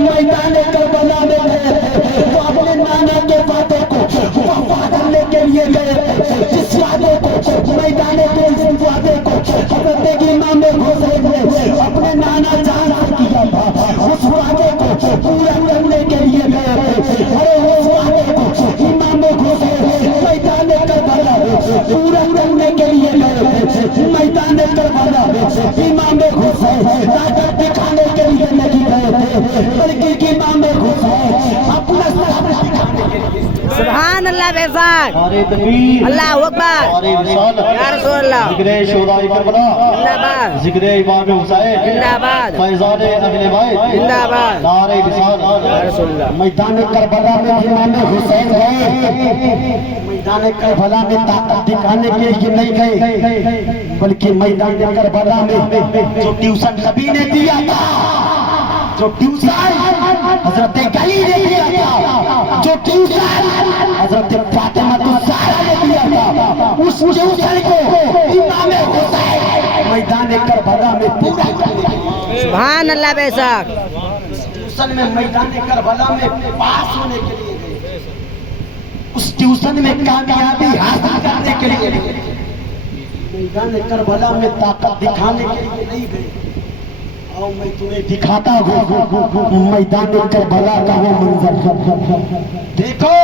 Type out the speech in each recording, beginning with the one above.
मैदान करबला में गए तो अपने नाना के वादे को वफा करने के लिए गए। जिस वादे को मैदान के जिस वादे को हजरत इमाम हुसैन ने अपने नाना जान से किया था, उस वादे को पूरा करने के लिए गए। अरे उस वादे को इमाम हुसैन मैदान करबला में पूरा करने के लिए गए। मैदान करबला में इमाम हुसैन ताकत दिखाने के लिए नहीं गए थे, बल्कि इमाम हुसैन अपना ताकत दिखाने के लिए। सुभान अल्लाह बेशक, अल्लाह अकबर, या रसूल अल्लाह, जिक्रे शुहदाए करबला जिंदाबाद, जिक्रे इमाम हुसैन जिंदाबाद, फैज़ाने अहले बैत जिंदाबाद, नारे रिसाल या रसूल अल्लाह। मैदान करबला में इमाम हुसैन गए। मैदान करबला में ताकत दिखाने के लिए नहीं गए, बल्कि मैदान करबला में जो ट्यूशन नबी ने दिया था, जो ट्यूशन हजरत अली ने दिया था, जो ट्यूशन हजरत फातिमा ज़हरा ने दिया था, उस ट्यूशन को इमाम हुसैन मैदान करबला में पूरा करने के लिए, सुभान अल्लाह बेशक, ट्यूशन में मैदान करबला में पास होने के लिए गए। उस ट्यूशन में कामयाबी हासिल करने के लिए मैदान करबला में ताकत दिखाने के लिए नहीं गए। आओ मैं तुम्हें दिखाता हूँ मैदान करबला का वो मंजर। देखो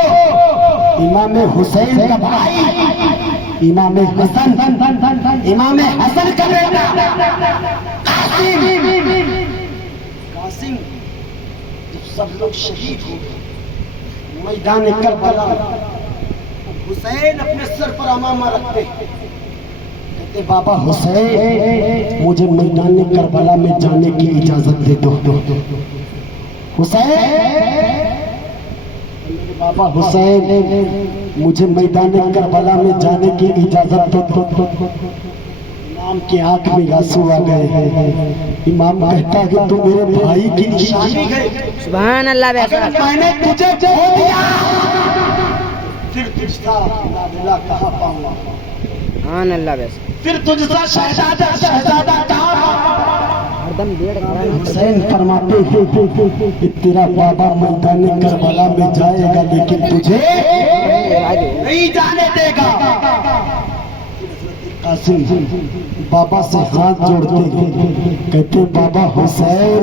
इमाम हुसैन का भाई इमाम हसन का बेटा कासिम जब सब लोग शहीद हो गए मैदान करबला, हुसैन अपने सर पर अमामा रखते कहते बाबा हुसैन मुझे मैदान करबला में जाने की इजाजत दे दो। हुसैन बाबा हुसैन मुझे मैदान करबला में जाने की इजाजत दो। इमाम की आंख में आंसू आ गए। इमाम कहता है कि तू मेरे भाई की निशानी है, सुभान अल्लाह बेशक, मैंने तुझे खो दिया फिर तुझसा नादिला कहाँ पाऊंगा, सुभान अल्लाह बेशक, फिर तुझसा शहजादा कहाँ पाऊंगा। हरदम डेढ़ हुसैन फरमाते हैं कि तेरा बाबा मैदान करबला में जाएगा लेकिन तुझे नहीं जाने देगा। कासिम बाबा से हाथ जोड़ते कहते बाबा हुसैन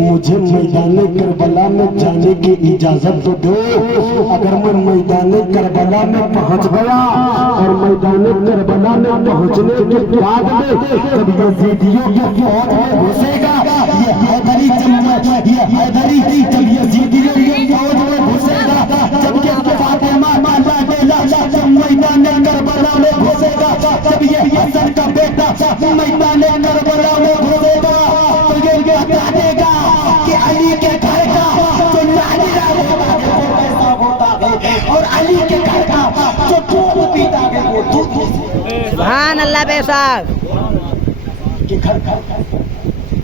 मुझे मैदान करबला में जाने की इजाजत तो दो। अगर मैं मैदान करबला में पहुंच गया और मैदान करबला में पहुंचने के बाद में जब यजीदियों की फौज में घुसेगा, ये हैदरी जब यजीदियों की फौज में घुसेगा, जब ये फातिमा जब मैदान करबला में घुसेगा, जब ये हसन का बेटा मैदान करबला में घुसेगा तो ये बता देगा कि अली के घर का जो नाजिरा होता है वो कैसा होता है, और अली के घर का जो दूध पीता है वो दूध। सुभान अल्लाह बेशक, के घर का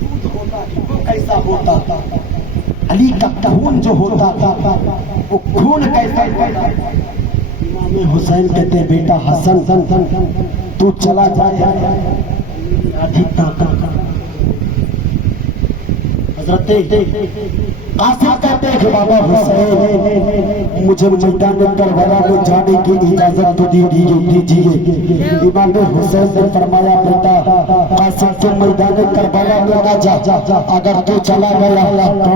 दूध होता है वो कैसा होता था, अली का खून जो होता था वो खून कैसा होता। इमाम हुसैन कहते बेटा हसन तू चला जाए हजरत कासिम कहते हैं बाबा हुसैन मुझे मैदान करबला में जाने की इजाजत तो दीजिए। इमाम हुसैन ने फरमाया बेटा कासिम तुम मैदान करबला में ना जा, अगर तू चला गया तो